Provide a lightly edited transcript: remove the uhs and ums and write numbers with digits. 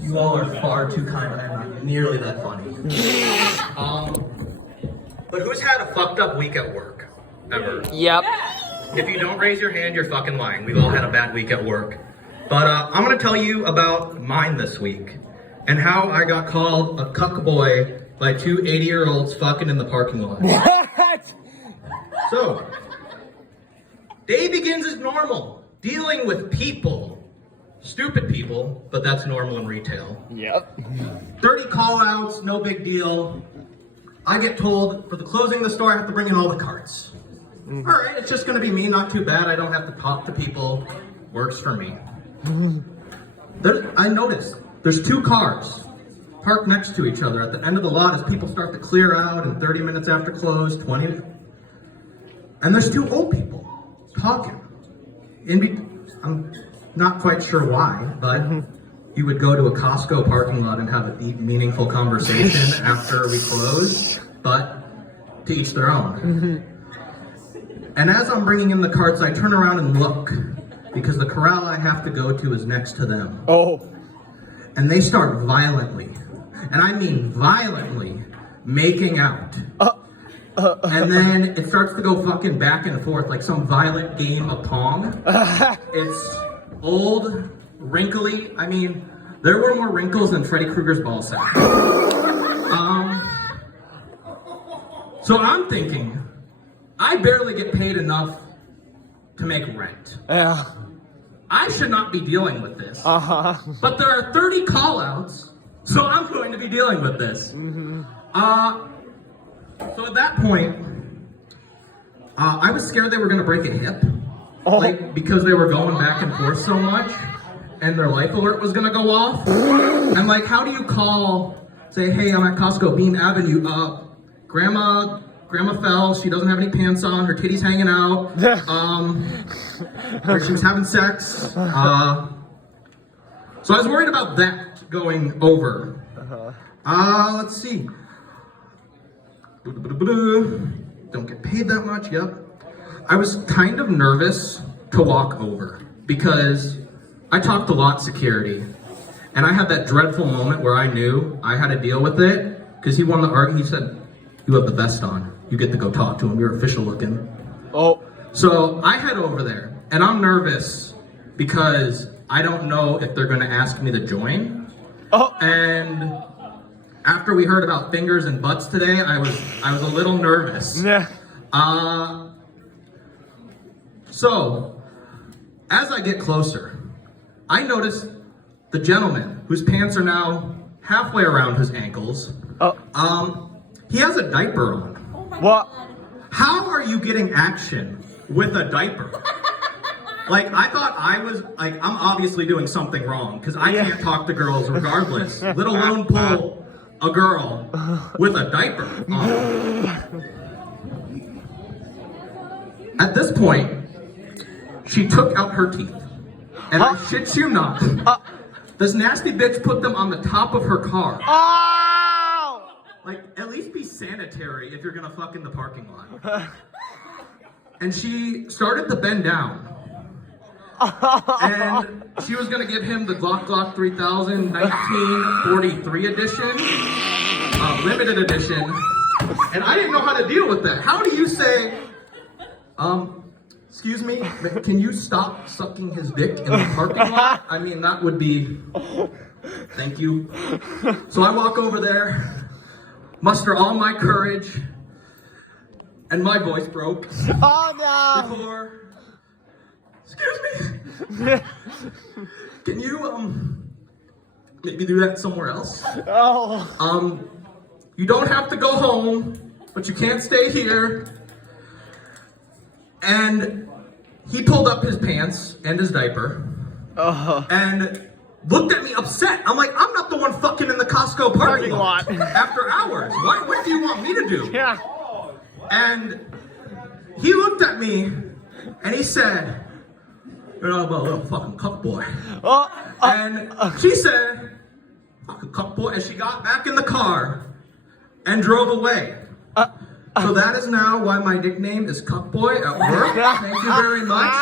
You all are far too kind. I'm not nearly that funny. But who's had a fucked up week at work? Ever? Yep. If you don't raise your hand, you're fucking lying. We've all had a bad week at work. But I'm gonna tell you about mine this week and how I got called a cuck boy by two 80-year-olds fucking in the parking lot. What? So, day begins as normal, dealing with people. Stupid people, but that's normal in retail. Yep. 30 call-outs, no big deal. I get told for the closing of the store, I have to bring in all the carts. All right, it's just gonna be me, not too bad. I don't have to talk to people. Works for me. I noticed there's two cars parked next to each other at the end of the lot as people start to clear out and 30 minutes after close, 20. And there's two old people talking. I'm not quite sure why, but you would go to a Costco parking lot and have a deep, meaningful conversation after we close, but to each their own. And as I'm bringing in the carts, I turn around and look, because the corral I have to go to is next to them. Oh. And they start violently, and I mean violently, making out. And then it starts to go fucking back and forth like some violent game of Pong. It's old, wrinkly. I mean, there were more wrinkles than Freddy Krueger's ball sack. So I'm thinking, I barely get paid enough to make rent. Yeah. I should not be dealing with this. But there are 30 call-outs, so I'm going to be dealing with this. So at that point, I was scared they were going to break a hip. Like, because they were going back and forth so much, and their life alert was going to go off. And like, how do you say, hey, I'm at Costco, Bean Avenue, Grandma fell, she doesn't have any pants on, her titty's hanging out, or she was having sex. So I was worried about that going over. Let's see. Don't get paid that much, yep. I was kind of nervous to walk over because I talked a lot security. And I had that dreadful moment where I knew I had to deal with it because he won the argument. He said, you have the vest on. You get to go talk to him. You're official looking. Oh. So I head over there and I'm nervous because I don't know if they're going to ask me to join. Oh. And after we heard about fingers and butts today, I was a little nervous. Yeah. So as I get closer, I notice the gentleman whose pants are now halfway around his ankles. He has a diaper on. What? How are you getting action with a diaper? Like, I thought I'm obviously doing something wrong because I can't talk to girls regardless, let alone pull a girl with a diaper on. At this point, she took out her teeth. And I shit you not, this nasty bitch put them on the top of her car. Oh! Like, at least be sanitary if you're gonna fuck in the parking lot. And she started to bend down. And she was gonna give him the Glock 3000 1943 edition, limited edition. And I didn't know how to deal with that. How do you say, excuse me, can you stop sucking his dick in the parking lot? I mean, that would be, thank you. So I walk over there, muster all my courage, and my voice broke. Oh no! Before, excuse me, can you, maybe do that somewhere else? Oh. You don't have to go home, but you can't stay here. And he pulled up his pants and his diaper and looked at me upset. I'm like, I'm not the one fucking in the Costco parking lot after hours. What do you want me to do? Yeah. And he looked at me and he said, you're not about a little fucking cuck boy. And she said, fucking cuck boy, as she got back in the car and drove away. So that is now why my nickname is Cuck Boy at work. Thank you very much.